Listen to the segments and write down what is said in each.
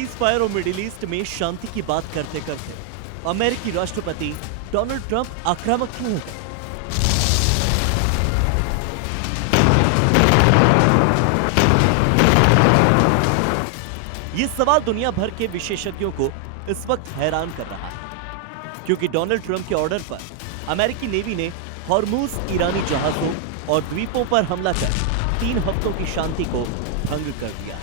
Cease fire और middle east में शांति की बात करते करते अमेरिकी राष्ट्रपति डोनाल्ड ट्रंप आक्रामक क्यों हो गए? ये सवाल दुनिया भर के विशेषज्ञों को इस वक्त हैरान कर रहा है, क्योंकि डोनाल्ड ट्रंप के ऑर्डर पर अमेरिकी नेवी ने हॉर्मुज ईरानी जहाजों और द्वीपों पर हमला कर 3 हफ्तों की शांति को भंग कर दिया।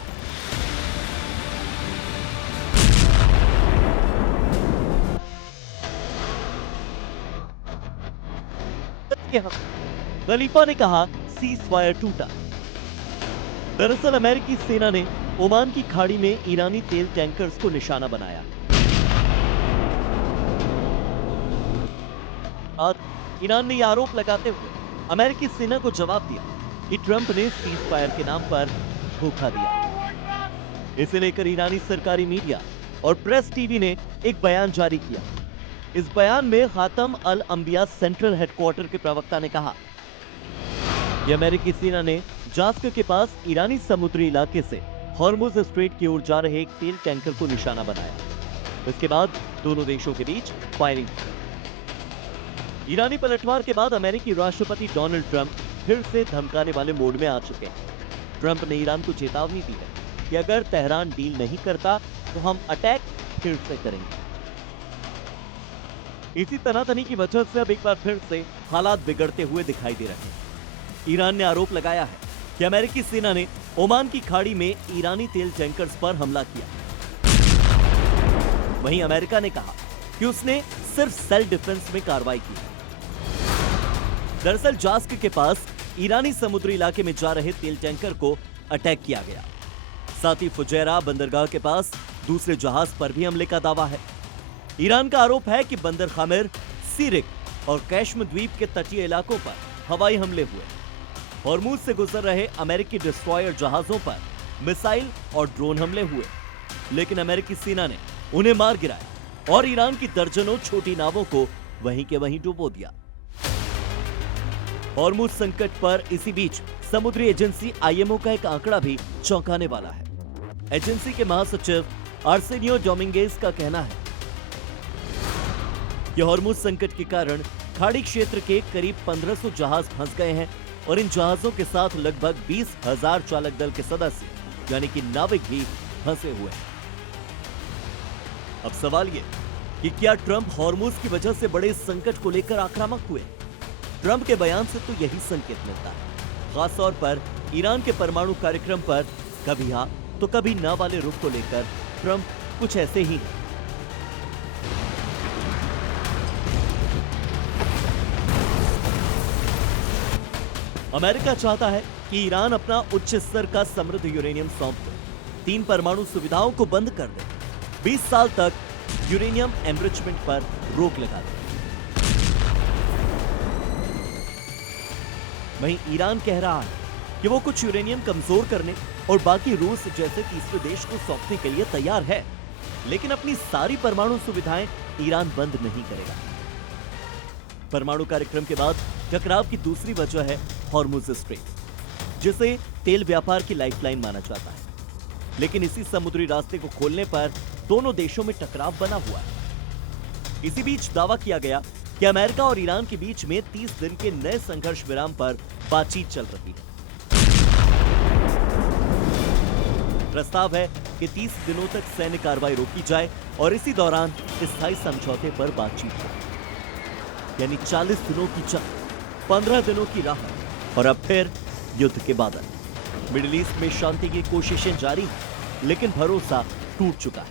खलीफा ने कहा सीज फायर टूटा। दरअसल अमेरिकी सेना ने ओमान की खाड़ी में ईरानी तेल टैंकर्स को निशाना बनाया। और ईरान ने यह आरोप लगाते हुए अमेरिकी सेना को जवाब दिया कि ट्रंप ने सीज फायर के नाम पर धोखा दिया। इसे लेकर ईरानी सरकारी मीडिया और प्रेस टीवी ने एक बयान जारी किया। इस बयान में खातम अल अंबिया सेंट्रल हेडक्वार्टर के प्रवक्ता ने कहा कि अमेरिकी सेना ने जास्क के पास ईरानी समुद्री इलाके से हॉर्मुज स्ट्रेट की ओर जा रहे एक तेल टैंकर को निशाना बनाया। इसके बाद दोनों देशों के बीच फायरिंग हुई। ईरानी पलटवार के बाद अमेरिकी राष्ट्रपति डोनाल्ड ट्रंप फिर से धमकाने वाले मोड में आ चुके हैं। ट्रंप ने ईरान को चेतावनी दी है कि अगर तेहरान डील नहीं करता तो हम अटैक फिर से करेंगे। इसी तनातनी की वजह से अब एक बार फिर से हालात बिगड़ते हुए दिखाई दे रहे हैं। ईरान ने आरोप लगाया है कि अमेरिकी सेना ने ओमान की खाड़ी में ईरानी तेल टैंकर्स पर हमला किया। वहीं अमेरिका ने कहा कि उसने सिर्फ सेल्फ डिफेंस में कार्रवाई की। दरअसल जास्क के पास ईरानी समुद्री इलाके में जा रहे तेल टैंकर को अटैक किया गया। साथ ही फुजैरा बंदरगाह के पास दूसरे जहाज पर भी हमले का दावा है। ईरान का आरोप है कि बंदर खामिर, सीरिक और कैश्म द्वीप के तटीय इलाकों पर हवाई हमले हुए। हॉर्मुज से गुजर रहे अमेरिकी डिस्ट्रॉयर जहाजों पर मिसाइल और ड्रोन हमले हुए, लेकिन अमेरिकी सेना ने उन्हें मार गिराया और ईरान की दर्जनों छोटी नावों को वहीं के वहीं डुबो दिया। हॉर्मुज संकट पर इसी बीच समुद्री एजेंसी आईएमओ का एक आंकड़ा भी चौंकाने वाला है। एजेंसी के महासचिव आर्सेनियो डोमिंगेज का कहना है कि हॉर्मुज संकट के कारण खाड़ी क्षेत्र के करीब 1500 जहाज फंस गए हैं और इन जहाजों के साथ लगभग 20,000 चालक दल के सदस्य यानी कि नाविक भी फंसे हुए हैं। अब सवाल ये कि क्या ट्रंप हॉर्मुज की वजह से बड़े संकट को लेकर आक्रामक हुए? ट्रंप के बयान से तो यही संकेत मिलता है, खासतौर पर ईरान के परमाणु कार्यक्रम पर कभी हाँ तो कभी ना वाले रुख को लेकर ट्रंप कुछ ऐसे ही है। अमेरिका चाहता है कि ईरान अपना उच्च स्तर का समृद्ध यूरेनियम सौंप दे, 3 परमाणु सुविधाओं को बंद कर दे, 20 साल तक यूरेनियम एनरिचमेंट पर रोक लगा दे। वहीं ईरान कह रहा है कि वो कुछ यूरेनियम कमजोर करने और बाकी रूस जैसे तीसरे देश को सौंपने के लिए तैयार है, लेकिन अपनी सारी परमाणु सुविधाएं ईरान बंद नहीं करेगा। परमाणु कार्यक्रम के बाद टकराव की दूसरी वजह है हॉर्मुज स्ट्रेट, जिसे तेल व्यापार की लाइफलाइन माना जाता है। लेकिन इसी समुद्री रास्ते को खोलने पर दोनों देशों में टकराव बना हुआ है। इसी बीच दावा किया गया कि अमेरिका और ईरान के बीच में 30 दिन के नए संघर्ष विराम पर बातचीत चल रही है। प्रस्ताव है कि 30 दिनों तक सैन्य कार्रवाई रोकी जाए और इसी दौरान स्थायी समझौते पर बातचीत हो, यानी 40 दिनों की जंग, 15 दिनों की राहत और अब फिर युद्ध के बादल। मिडिल ईस्ट में शांति की कोशिशें जारी हैं, लेकिन भरोसा टूट चुका है।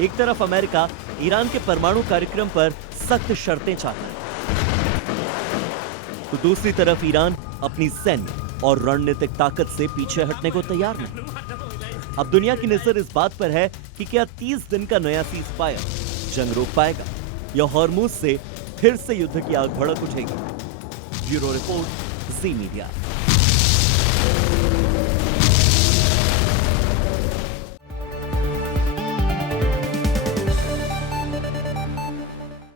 एक तरफ अमेरिका ईरान के परमाणु कार्यक्रम पर सख्त शर्तें चाहता है, तो दूसरी तरफ ईरान अपनी सैन्य और रणनीतिक ताकत से पीछे हटने को तैयार नहीं। अब दुनिया की नजर इस बात पर है कि क्या 30 दिन का नया सीज फायर जंग रोक पाएगा या हॉर्मुज से फिर से युद्ध की आग भड़क उठेगी। ब्यूरो रिपोर्ट, जी मीडिया।